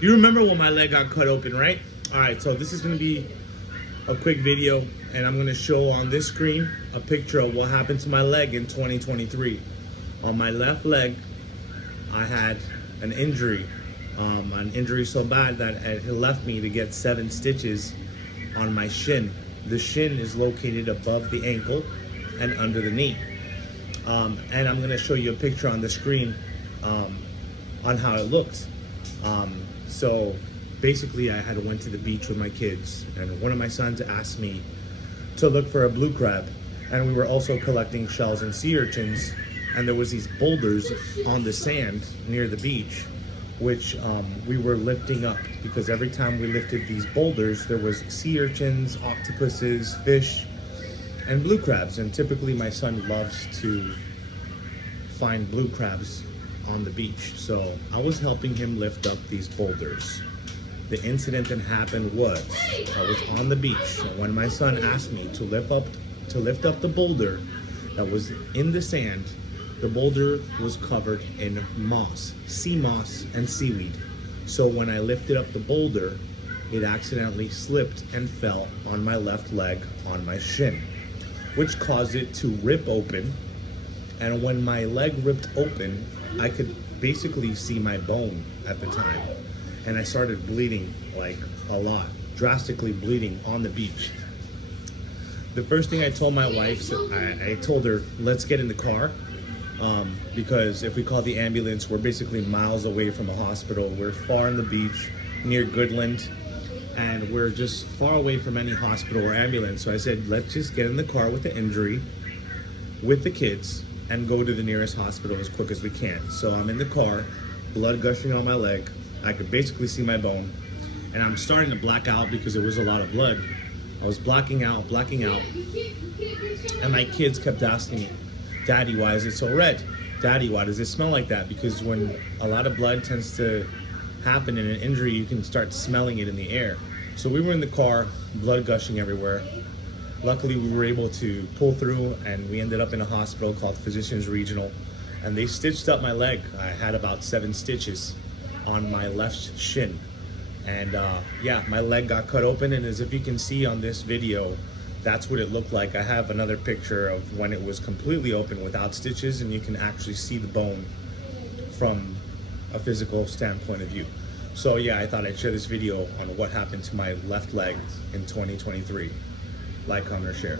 You remember when my leg got cut open, right? All right, so this is gonna be a quick video, and I'm gonna show on this screen a picture of what happened to my leg in 2023. On my left leg, I had an injury so bad that it left me to get 7 stitches on my shin. The shin is located above the ankle and under the knee. And I'm gonna show you a picture on the screen on how it looked. So basically I went to the beach with my kids, and one of my sons asked me to look for a blue crab, and we were also collecting shells and sea urchins, and there was these boulders on the sand near the beach, which we were lifting up, because every time we lifted these boulders there was sea urchins, octopuses, fish, and blue crabs. And typically my son loves to find blue crabs on the beach, so I was helping him lift up these boulders. The incident that happened was I was on the beach, and when my son asked me to lift up the boulder that was in the sand, the boulder was covered in moss, sea moss, and seaweed. So when I lifted up the boulder, it accidentally slipped and fell on my left leg on my shin, which caused it to rip open. And when my leg ripped open, I could basically see my bone at the time. And I started bleeding, like a lot, drastically bleeding on the beach. The first thing I told my wife, I told her, let's get in the car. Because if we call the ambulance, we're basically miles away from a hospital. We're far on the beach near Goodland, and we're just far away from any hospital or ambulance. So I said, let's just get in the car with the injury, with the kids, and go to the nearest hospital as quick as we can. So I'm in the car, blood gushing on my leg. I could basically see my bone, and I'm starting to black out because there was a lot of blood. I was blacking out, and my kids kept asking me, Daddy, why is it so red? Daddy, why does it smell like that? Because when a lot of blood tends to happen in an injury, you can start smelling it in the air. So we were in the car, blood gushing everywhere. Luckily, we were able to pull through, and we ended up in a hospital called Physicians Regional, and they stitched up my leg. I had about 7 stitches on my left shin. And yeah, my leg got cut open, and as if you can see on this video, that's what it looked like. I have another picture of when it was completely open without stitches, and you can actually see the bone from a physical standpoint of view. So yeah, I thought I'd share this video on what happened to my left leg in 2023. Like, comment, or share.